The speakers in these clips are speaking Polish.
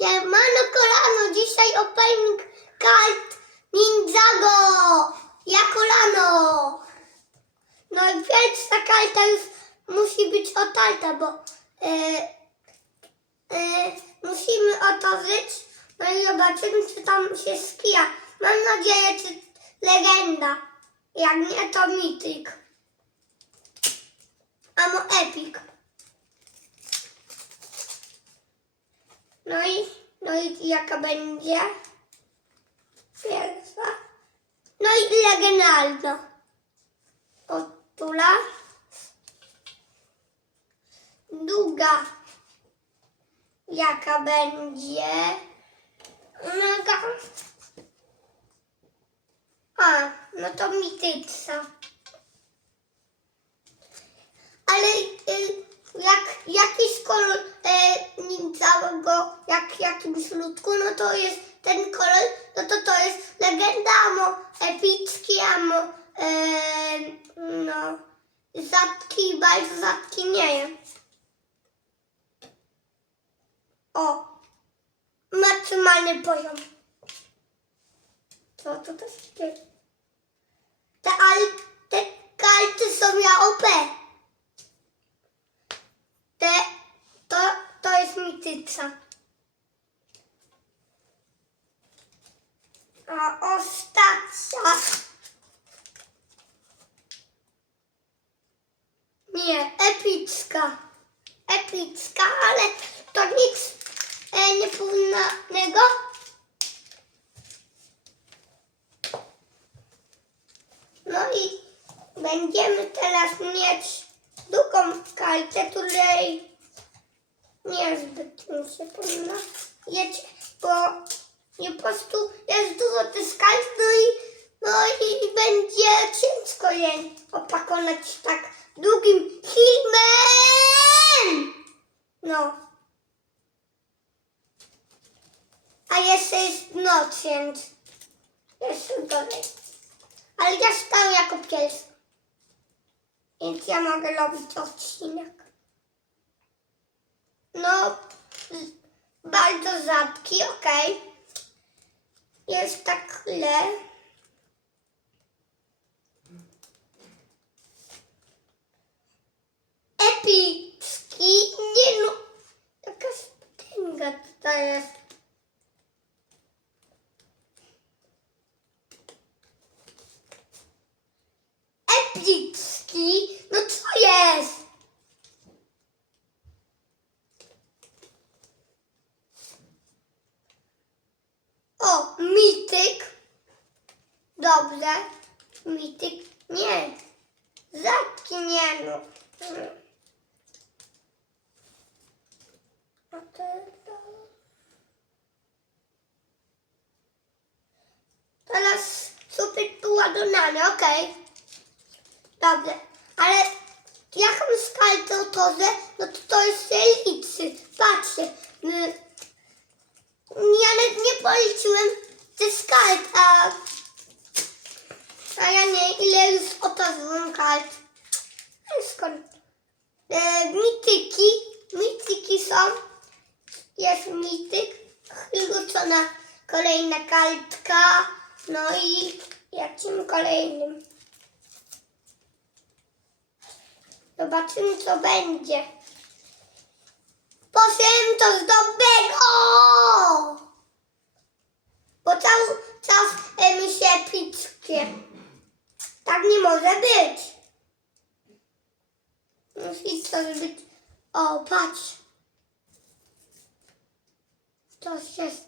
Siemano kolano, dzisiaj opening kart Ninjago. Ja kolano. No i pierwsza karta już musi być otarta, bo e, e, musimy otworzyć. No i zobaczymy, czy tam się skija. Mam nadzieję, czy legenda. Jak nie, to mityk. Albo epic. No i, no i jaka będzie? Pierwsza. No i legendarna. Otula. Druga. Jaka będzie? Mega. A, no to mityczna. Ale y, jak jakiś kolor ninjałego, jak jakimś ludku, no to jest ten kolor, no to to jest legenda, amo epicki, amo e, no rzadki, bardzo rzadki nie wiem. O, maksymalny poziom. Co to też jest? Te, ale te karty są ja OP. Te, to jest mityca. A ostatnia. Nie, epicka. Epicka, ale to nic e, niepoznanego. No i będziemy teraz mieć drugą kartę, której niezbyt mi się powinna jeść, bo nie po prostu jest dużo tych kart, no i, no i będzie ciężko je opakować tak długim filmem. No. A jeszcze jest noc, więc jest gorzej. Ale ja stałem jako pierwszy. Więc ja mogę robić odcinek. No, bardzo rzadki, okej. Jest tak le. Epicki, nie no, jaka stęga tutaj jest. Epicki, no co jest? O, mityk. Dobrze. Nie. No. Mm. A to. Teraz super ładunane, okej. Dobrze. Ale jaką skalę otworzę, no to to jest licy. Patrzcie. mm, ja nie policzyłem tych kart, nie, ile już otworzyłem kart. Ale skąd? E, mityki, mityki są. Jest mityk, wrzucona kolejna kartka, no i jakim kolejnym. Zobaczymy, co będzie. Powiem to z dobrego! Bo cały czas e, mi się pickie. Tak nie może być. Musi coś być. O, patrz. Coś jest.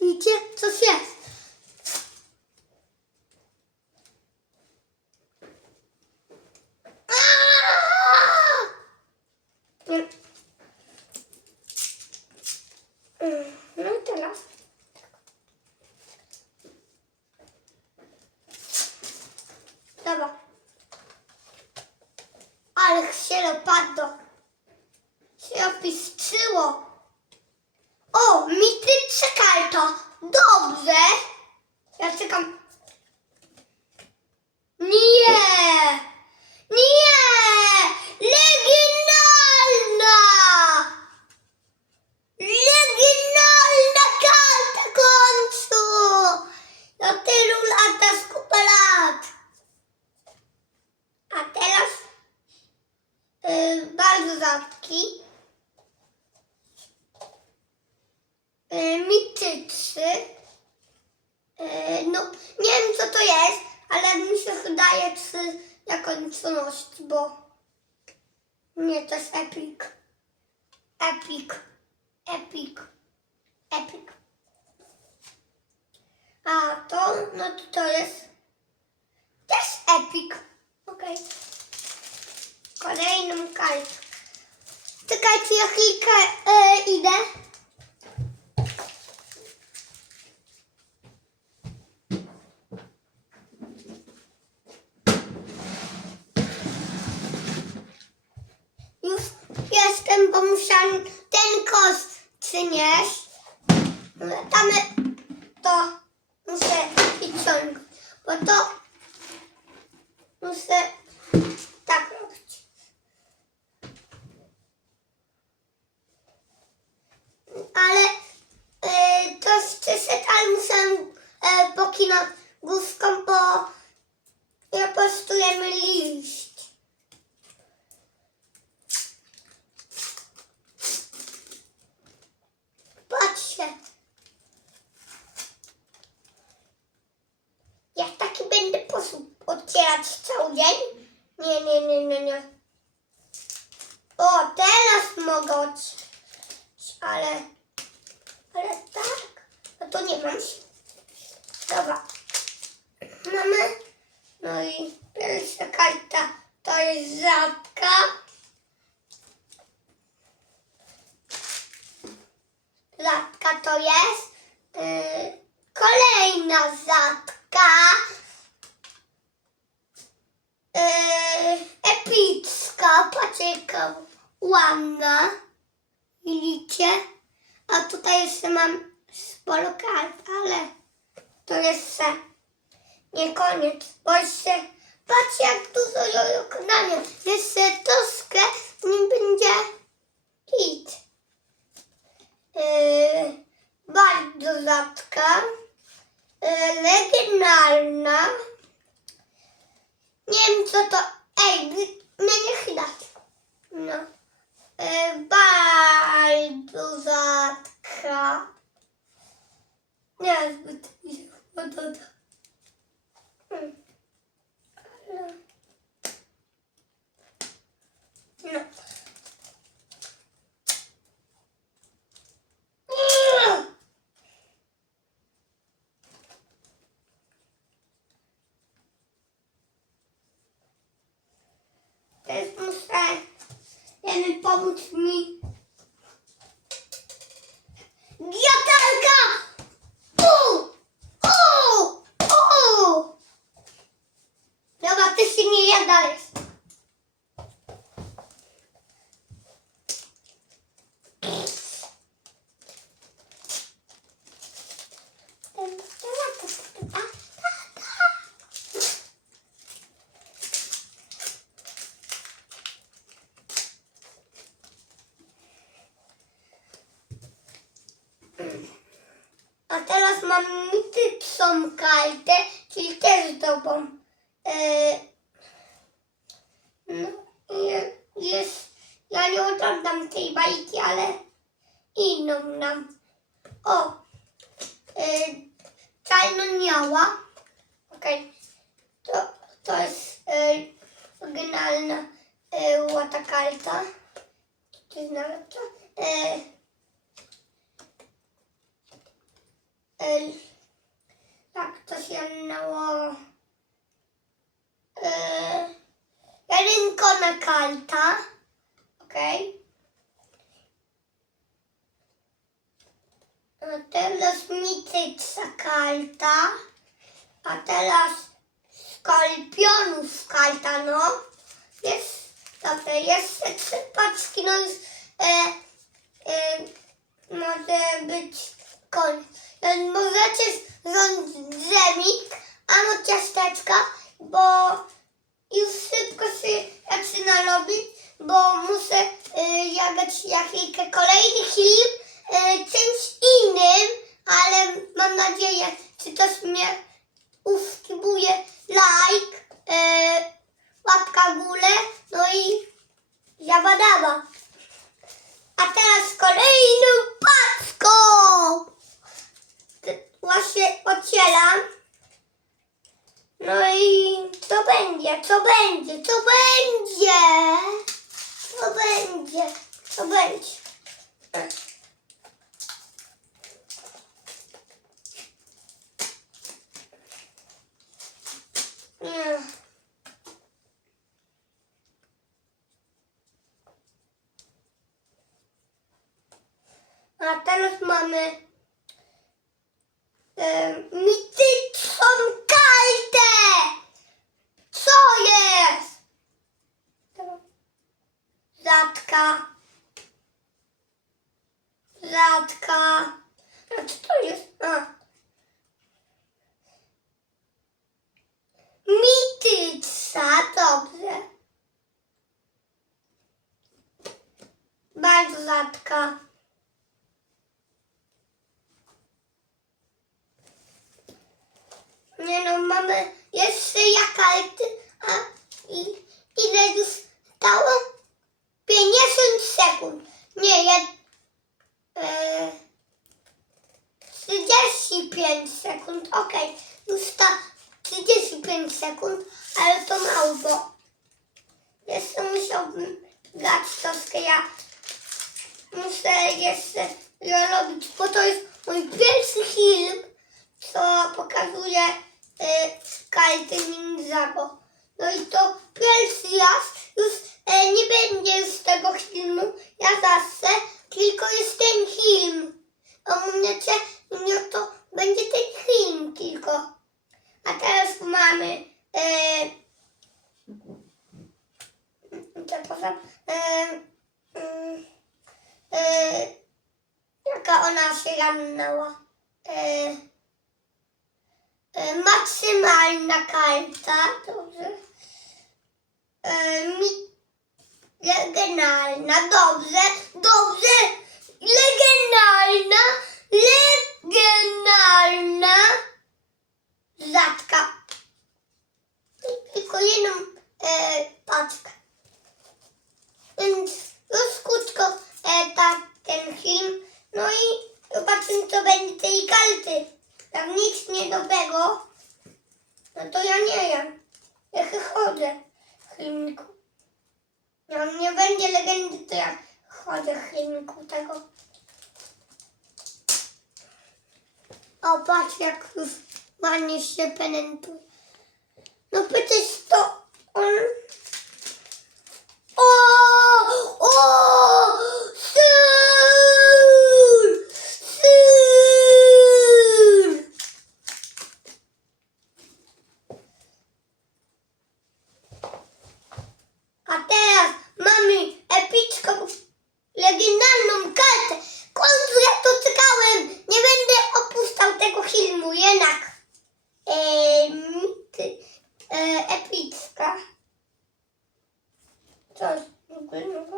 Widzicie? Coś jest. Aaaa! Nie. Mm, No i teraz. Dobra. Ale się dopadło. Się opistrzyło. O, mityczna karta. Dobrze. Ja czekam. Nie! Nie! Legendarna! bardzo rzadki. Yy, mityczny. Yy, no, nie wiem co to jest, ale mi się wydaje trzy niekończoność, bo nie, to jest epic. Epic. Epic. Epic. A to, no to to jest też epic. Okej. Kolejną kartę. Czekajcie, ja e, idę. Już jestem, bo musiałam ten kosz przynieść. Tam to muszę wyciągnąć, bo to muszę tak robić. Ale e, to jest przyszedł, ale muszę e, pokinąć główką, bo ja postujemy liść. Patrzcie. Ja w taki będę otwierać cały dzień? Nie, nie, nie, nie, nie. O, teraz mogę otwierać, ale, ale tak, no to nie mam się. Dobra. Mamy, no i pierwsza karta to jest rzadka. Rzadka to jest. Yy, kolejna rzadka. Yy, epicka, patrzcie jaka ładna. Widzicie? A tutaj jeszcze mam sporo kart, ale to jeszcze nie koniec. Bo jeszcze, patrzcie jak dużo jojo kananie. Jeszcze troszkę nie będzie hit. Yy, bardzo rzadka. Yy, legendarna. Nie wiem co to. Ej, wy- mnie nie chyba. No. Yy, bardzo rzadka. Nie, zbyt mi się podoba. Hmm. Ale- No. Teraz muszę jeden pomóc mi. Diatalka! U! U! U! Dobra, ty się nie. A teraz mam mityczną kartę, czyli też dobrą. E, no, je- jest, ja nie oglądam tej bajki, ale inną nam. O, e, czarnoniała. Okej, to, to jest e, oryginalna e, łata karta. To jest e, jak to się nazywało? E, rynkona karta. Okej. A teraz mityczna karta. A teraz skorpionów karta, no. Jest, dobrze, jeszcze trzy paczki, no już e, e, może być koniec. E, Możecie drzemik, ano ciasteczka, bo już szybko się zaczyna robić, bo muszę y, jagać na chwilkę kolejny film y, czymś innym, ale mam nadzieję, że ktoś mnie uskibuje like, y, łapka w górę, no i ja Abadaba. A teraz kolejną paczką. T- Właśnie otwieram. No i co będzie? Co będzie? Co będzie? Co będzie? Co będzie? Nie. A teraz mamy e, mityczną kartę. Co jest? Zatka. Zatka. A co to jest? A. Mityczna, dobrze. Bardzo rzadka. Nie no, mamy jeszcze jakarty, a i, ile już stało? 50 sekund. Nie, ja... E, 35 sekund, okej. Już sta 35 sekund, ale to mało, bo jeszcze musiałbym grać troszkę ja. Muszę jeszcze ją robić, bo to jest mój pierwszy film, co pokazuje e, karty Ninjago. No i to pierwszy raz już e, nie będzie już tego filmu, ja zawsze, tylko jest ten film. A u mnie, cie- u mnie to będzie ten film tylko. A teraz mamy e, przepraszam, e, mm, e, jaka ona się ramnęła? E, e, maksymalna karta, dobrze. E, mi, legendarna, dobrze, dobrze, legendarna, legendarna, rzadka. I tylko jedną e, paczkę. Więc już krótko e, tak, ten film. No i zobaczymy, co będzie tej karty. Jak nic nie dobrego, no to ja nie wiem. Ja chodzę w filmiku. Jak nie będzie legendy, to ja chodzę w filmiku tego. O, patrz jak już ładnie się penentuje. No przecież to on... O! O! Sól! Sól! A teraz mamy epicką, legendarną kartę. W końcu ja to czekałem. Nie będę opuszczał tego filmu, jednak. Eee, mity, e, epicka. Co jest